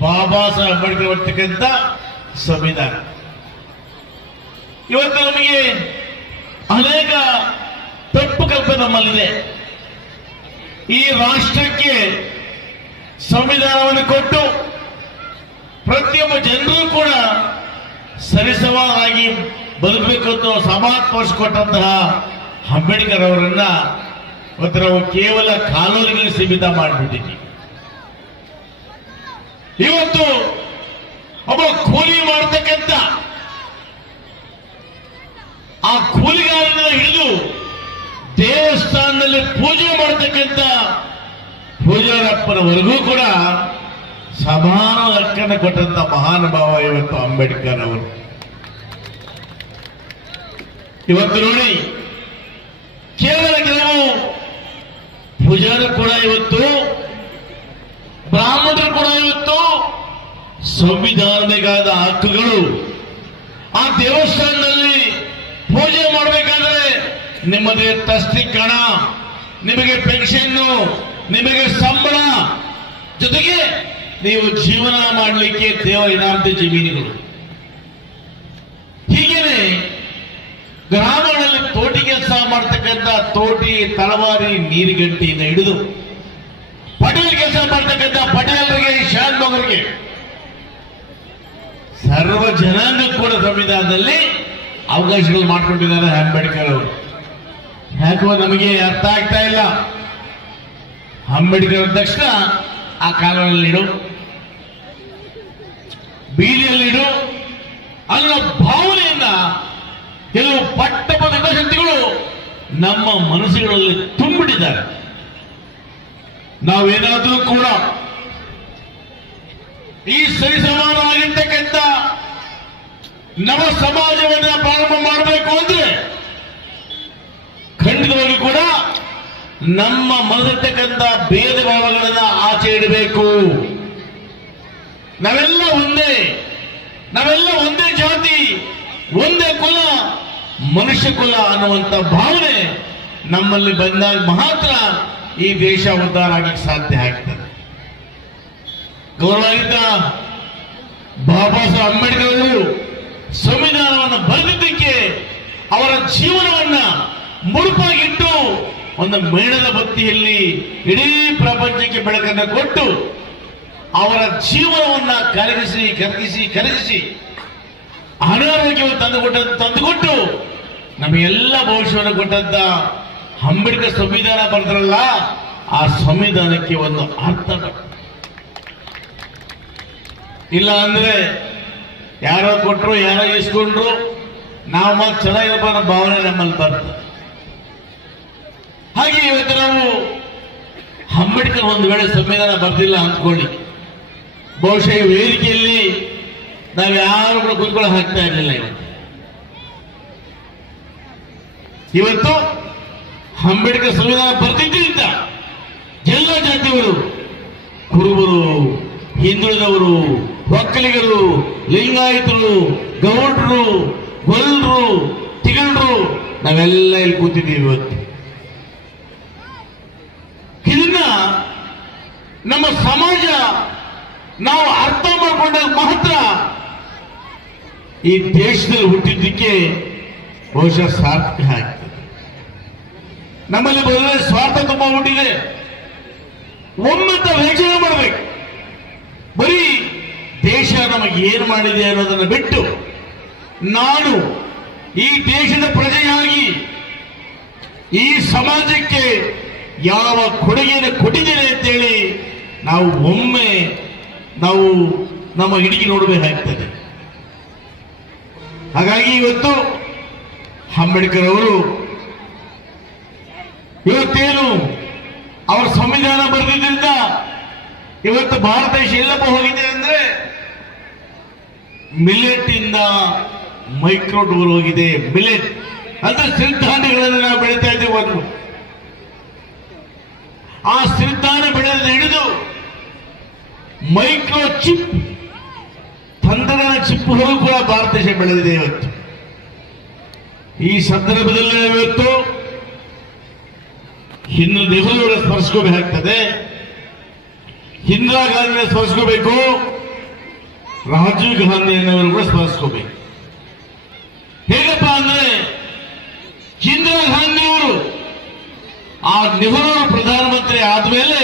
ಬಾಬಾ ಸಾಹೇಬ್ ಅಂಬೇಡ್ಕರ್ ಬರ್ತಕ್ಕಂಥ ಸಂವಿಧಾನ. ಇವತ್ತು ನಮಗೆ ಅನೇಕ ತಪ್ಪು ಕಲ್ಪನೆ ನಮ್ಮಲ್ಲಿದೆ. ಈ ರಾಷ್ಟ್ರಕ್ಕೆ ಸಂವಿಧಾನವನ್ನು ಕೊಟ್ಟು ಪ್ರತಿಯೊಬ್ಬ ಜನರು ಕೂಡ ಸರಿಸಮವಾಗಿ ಬದುಕಬೇಕು ಅಂತ ಸಮಾಜ ಕೊಟ್ಟಂತಹ ಅಂಬೇಡ್ಕರ್ ಅವರನ್ನ ಇವತ್ತು ನಾವು ಕೇವಲ ಕಾನೂನಿಗೆ ಸೀಮಿತ ಮಾಡಿಬಿಟ್ಟಿದ್ದೀವಿ. ಇವತ್ತು ಒಬ್ಬ ಕೂಲಿ ಮಾಡತಕ್ಕಂಥ ಆ ಕೂಲಿಗಾರನ ಹಿಡಿದು ದೇವಸ್ಥಾನದಲ್ಲಿ ಪೂಜೆ ಮಾಡತಕ್ಕಂಥ ಪೂಜಾರಪ್ಪನವರೆಗೂ ಕೂಡ ಸಮಾನ ಹಕ್ಕನ್ನು ಕೊಟ್ಟಂತ ಮಹಾನುಭಾವ ಇವತ್ತು ಅಂಬೇಡ್ಕರ್ ಅವರು. ಇವತ್ತು ನೋಡಿ, ಕೇವಲ ಕೆಲವು ಪೂಜಾರು ಕೂಡ ಇವತ್ತು, ಬ್ರಾಹ್ಮಣರು ಕೂಡ ಇವತ್ತು ಸಂವಿಧಾನದ ಹಕ್ಕುಗಳು. ಆ ದೇವಸ್ಥಾನದಲ್ಲಿ ಪೂಜೆ ಮಾಡಬೇಕಾದ್ರೆ ನಿಮ್ಮದೇ ತಸ್ತೀಕರಣ, ನಿಮಗೆ ಪೆನ್ಷನ್ನು, ನಿಮಗೆ ಸಂಬಳ, ಜೊತೆಗೆ ನೀವು ಜೀವನ ಮಾಡಲಿಕ್ಕೆ ದೇವ ಇನಾಮದ ಜಮೀನುಗಳು. ಹೀಗೇನೆ ಗ್ರಾಮಗಳಲ್ಲಿ ತೋಟಿ ಕೆಲಸ ಮಾಡ್ತಕ್ಕಂಥ ತೋಟಿ, ತಳವಾರಿ, ನೀರುಗಂಟಿಯಿಂದ ಹಿಡಿದು ಪಟೇಲ್ ಕೆಲಸ ಮಾಡ್ತಕ್ಕಂಥ ಪಟೇಲರಿಗೆ, ಶಾನ್ಭೋಗರಿಗೆ, ಸರ್ವ ಜನಾಂಗ ಕೂಡ ಸಂವಿಧಾನದಲ್ಲಿ ಅವಕಾಶಗಳು ಮಾಡ್ಕೊಂಡಿದ್ದಾರೆ ಅಂಬೇಡ್ಕರ್ ಅವರು. ಯಾಕೋ ನಮಗೆ ಅರ್ಥ ಆಗ್ತಾ ಇಲ್ಲ. ಅಂಬೇಡ್ಕರ್ ತಕ್ಷಣ ಆ ಕಾಲದಲ್ಲಿಡು, ಬೀದಿಯಲ್ಲಿಡು ಅನ್ನೋ ಭಾವನೆಯನ್ನ ಕೆಲವು ಪಟ್ಟಬದ್ಧ ಶಕ್ತಿಗಳು ನಮ್ಮ ಮನಸ್ಸುಗಳಲ್ಲಿ ತುಂಬಿಟ್ಟಿದ್ದಾರೆ. ನಾವೇನಾದರೂ ಕೂಡ ಈ ಸರಿಸಮಾನವಾಗಿರ್ತಕ್ಕಂಥ ನಮ್ಮ ಸಮಾಜವನ್ನ ಪ್ರಾರಂಭ ಮಾಡಬೇಕು ಅಂದ್ರೆ ಖಂಡಿತವಾಗಿ ಕೂಡ ನಮ್ಮ ಮನದರ್ತಕ್ಕಂಥ ಭೇದ ಭಾವಗಳನ್ನ ಆಚೆ ಇಡಬೇಕು. ನಾವೆಲ್ಲ ಒಂದೇ, ನಾವೆಲ್ಲ ಒಂದೇ ಜಾತಿ, ಒಂದೇ ಕುಲ, ಮನುಷ್ಯ ಕುಲ ಅನ್ನುವಂಥ ಭಾವನೆ ನಮ್ಮಲ್ಲಿ ಬಂದಾಗ ಮಾತ್ರ ಈ ದೇಶ ಉದ್ಧಾರ ಆಗಕ್ಕೆ ಸಾಧ್ಯ ಆಗ್ತದೆ. ಗೌರವಾನ್ವಿತ ಬಾಬಾ ಸಾಹೇಬ್ ಅಂಬೇಡ್ಕರ್ ಅವರು ಸಂವಿಧಾನವನ್ನು ಬರೆದಿದ್ದಕ್ಕೆ ಅವರ ಜೀವನವನ್ನ ಮುಡುಪಾಗಿಟ್ಟು ಒಂದು ಮೇಣದ ಬತ್ತಿಯಲ್ಲಿ ಇಡೀ ಪ್ರಪಂಚಕ್ಕೆ ಬೆಳಕನ್ನು ಕೊಟ್ಟು ಅವರ ಜೀವನವನ್ನ ಕರಗಿಸಿ ಅನಾರೋಗ್ಯವನ್ನು ತಂದುಕೊಟ್ಟು ನಮಗೆಲ್ಲ ಭವಿಷ್ಯವನ್ನು ಕೊಟ್ಟಂತ ಅಂಬೇಡ್ಕರ್ ಸಂವಿಧಾನ ಬರೆದ್ರಲ್ಲ, ಆ ಸಂವಿಧಾನಕ್ಕೆ ಒಂದು ಅರ್ಥ. ಇಲ್ಲ ಅಂದ್ರೆ ಯಾರೋ ಕೊಟ್ಟರು, ಯಾರೋ ಇಸ್ಕೊಂಡ್ರು, ನಾವು ಮತ್ತೆ ಚೆನ್ನಾಗಿರಪ್ಪ ಅನ್ನೋ ಭಾವನೆ ನಮ್ಮಲ್ಲಿ ಬರ್ತದೆ. ಹಾಗೆ ಇವತ್ತು ನಾವು ಅಂಬೇಡ್ಕರ್ ಒಂದು ವೇಳೆ ಸಂವಿಧಾನ ಬರ್ತಿಲ್ಲ ಅಂದ್ಕೊಳ್ಳಿ, ಬಹುಶಃ ಈ ವೇದಿಕೆಯಲ್ಲಿ ನಾವು ಯಾರು ಕೂಡ ಕೂತ್ಕೊಳ್ಳೋ ಹಾಕ್ತಾ ಇರಲಿಲ್ಲ. ಇವತ್ತು ಅಂಬೇಡ್ಕರ್ ಸಂವಿಧಾನ ಬರ್ತಿದ್ದರಿಂದ ಎಲ್ಲ ಜಾತಿಯವರು, ಕುರುಬರು, ಹಿಂದುಳಿದವರು, ಒಕ್ಕಲಿಗರು, ಲಿಂಗಾಯತರು, ಗೌಡ್ರು, ಗೊಲ್ಲರು, ತಿಗಳರು ನಾವೆಲ್ಲ ಇಲ್ಲಿ ಕೂತಿದ್ದೀವಿ. ಇವತ್ತು ಇದನ್ನ ನಮ್ಮ ಸಮಾಜ ನಾವು ಅರ್ಥ ಮಾಡಿಕೊಂಡಾಗ ಮಾತ್ರ ಈ ದೇಶದಲ್ಲಿ ಹುಟ್ಟಿದ್ದಕ್ಕೆ ಬಹುಶಃ ಸಾರ್ಥಕ ಆಗ್ತದೆ. ನಮ್ಮಲ್ಲಿ ಬದಲೇ ಸ್ವಾರ್ಥ ತುಂಬಾ ಹುಟ್ಟಿದೆ. ಒಮ್ಮತ ಯೋಚನೆ ಮಾಡಬೇಕು. ಬರೀ ದೇಶ ನಮಗೆ ಏನು ಮಾಡಿದೆ ಅನ್ನೋದನ್ನು ಬಿಟ್ಟು ನಾನು ಈ ದೇಶದ ಪ್ರಜೆಯಾಗಿ ಈ ಸಮಾಜಕ್ಕೆ ಯಾವ ಕೊಡುಗೆಯನ್ನು ಕೊಟ್ಟಿದ್ದೇನೆ ಅಂತೇಳಿ ನಾವು ಒಮ್ಮೆ ನಮ್ಮ ಹಿಡಿಗೆ ನೋಡಬೇಕಾಗ್ತದೆ. ಹಾಗಾಗಿ ಇವತ್ತು ಅಂಬೇಡ್ಕರ್ ಅವರು ಇವತ್ತೇನು ಅವರ ಸಂವಿಧಾನ ಬರೆದಿದ್ದರಿಂದ ಇವತ್ತು ಭಾರತ ದೇಶ ಎಲ್ಲಪ್ಪ ಹೋಗಿದೆ ಅಂದ್ರೆ ಮಿಲೆಟ್ ಇಂದ ಮೈಕ್ರೋಟೂರ್ ಹೋಗಿದೆ. ಮಿಲೆಟ್ ಅಂದ್ರೆ ಸಿರಿಧಾನ್ಯಗಳನ್ನು ನಾವು ಬೆಳೀತಾ ಇದ್ದೇವೆ. ಒಂದು ಆ ಸಿರಿಧಾನ್ಯ ಬೆಳೆದ ಹಿಡಿದು ಮೈಕ್ರೋ ಚಿಪ್, ತಂತ್ರಜ್ಞಾನ ಚಿಪ್ ಹೊರಗೂ ಕೂಡ ಭಾರತ ದೇಶ ಬೆಳೆದಿದೆ. ಇವತ್ತು ಈ ಸಂದರ್ಭದಲ್ಲಿ ಇವತ್ತು ಹಿಂದೂ ದೇಶಗಳು ಸ್ಮರಿಸ್ಕೋಬೇಕಾಗ್ತದೆ. ಇಂದಿರಾ ಗಾಂಧಿನ ಸ್ಮರಿಸ್ಕೋಬೇಕು, ರಾಜೀವ್ ಗಾಂಧಿಯನ್ನವರು ಕೂಡ ಸ್ಮರಿಸ್ಕೋಬೇಕು. ಹೇಗಪ್ಪ ಅಂದ್ರೆ ಇಂದಿರಾ ಗಾಂಧಿಯವರು ಆ ನೆಹರು ಪ್ರಧಾನಮಂತ್ರಿ ಆದ್ಮೇಲೆ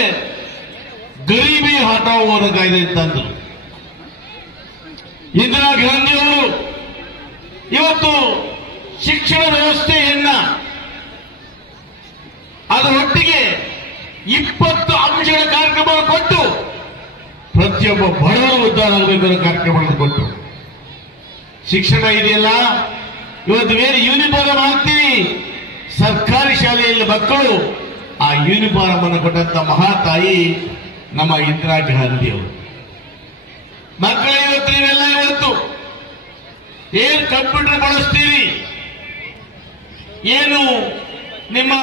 ಗರೀಬಿ ಹಟಾವೋ ಕಾಯ್ದೆ ತಂದರು. ಇಂದಿರಾ ಗಾಂಧಿಯವರು ಇವತ್ತು ಶಿಕ್ಷಣ ವ್ಯವಸ್ಥೆಯನ್ನ ಅದರೊಟ್ಟಿಗೆ 20 ಅಂಶಗಳ ಕಾರ್ಯಕ್ರಮ ಕೊಟ್ಟು ಪ್ರತಿಯೊಬ್ಬ ಬಡವರ ಉದ್ಧಾರ ಆಗಬೇಕು ಕಾರ್ಯಕ್ರಮಗಳನ್ನು ಕೊಟ್ಟು ಶಿಕ್ಷಣ ಇದೆಯಲ್ಲ, ಇವತ್ತು ಬೇರೆ ಯೂನಿಫಾರ್ಮ್ ಹಾಕ್ತೀವಿ. ಸರ್ಕಾರಿ ಶಾಲೆಯಲ್ಲಿ ಮಕ್ಕಳು ಆ ಯೂನಿಫಾರ್ಮ್ ಅನ್ನು ಕೊಟ್ಟಂತ ಮಹಾತಾಯಿ ನಮ್ಮ ಇಂದಿರಾ ಗಾಂಧಿಯವರು. ಮಕ್ಕಳ ಇವತ್ತು ನೀವೆಲ್ಲ ಇವತ್ತು ಏನು ಕಂಪ್ಯೂಟರ್ ಬಳಸ್ತೀರಿ, ಏನು ನಿಮ್ಮ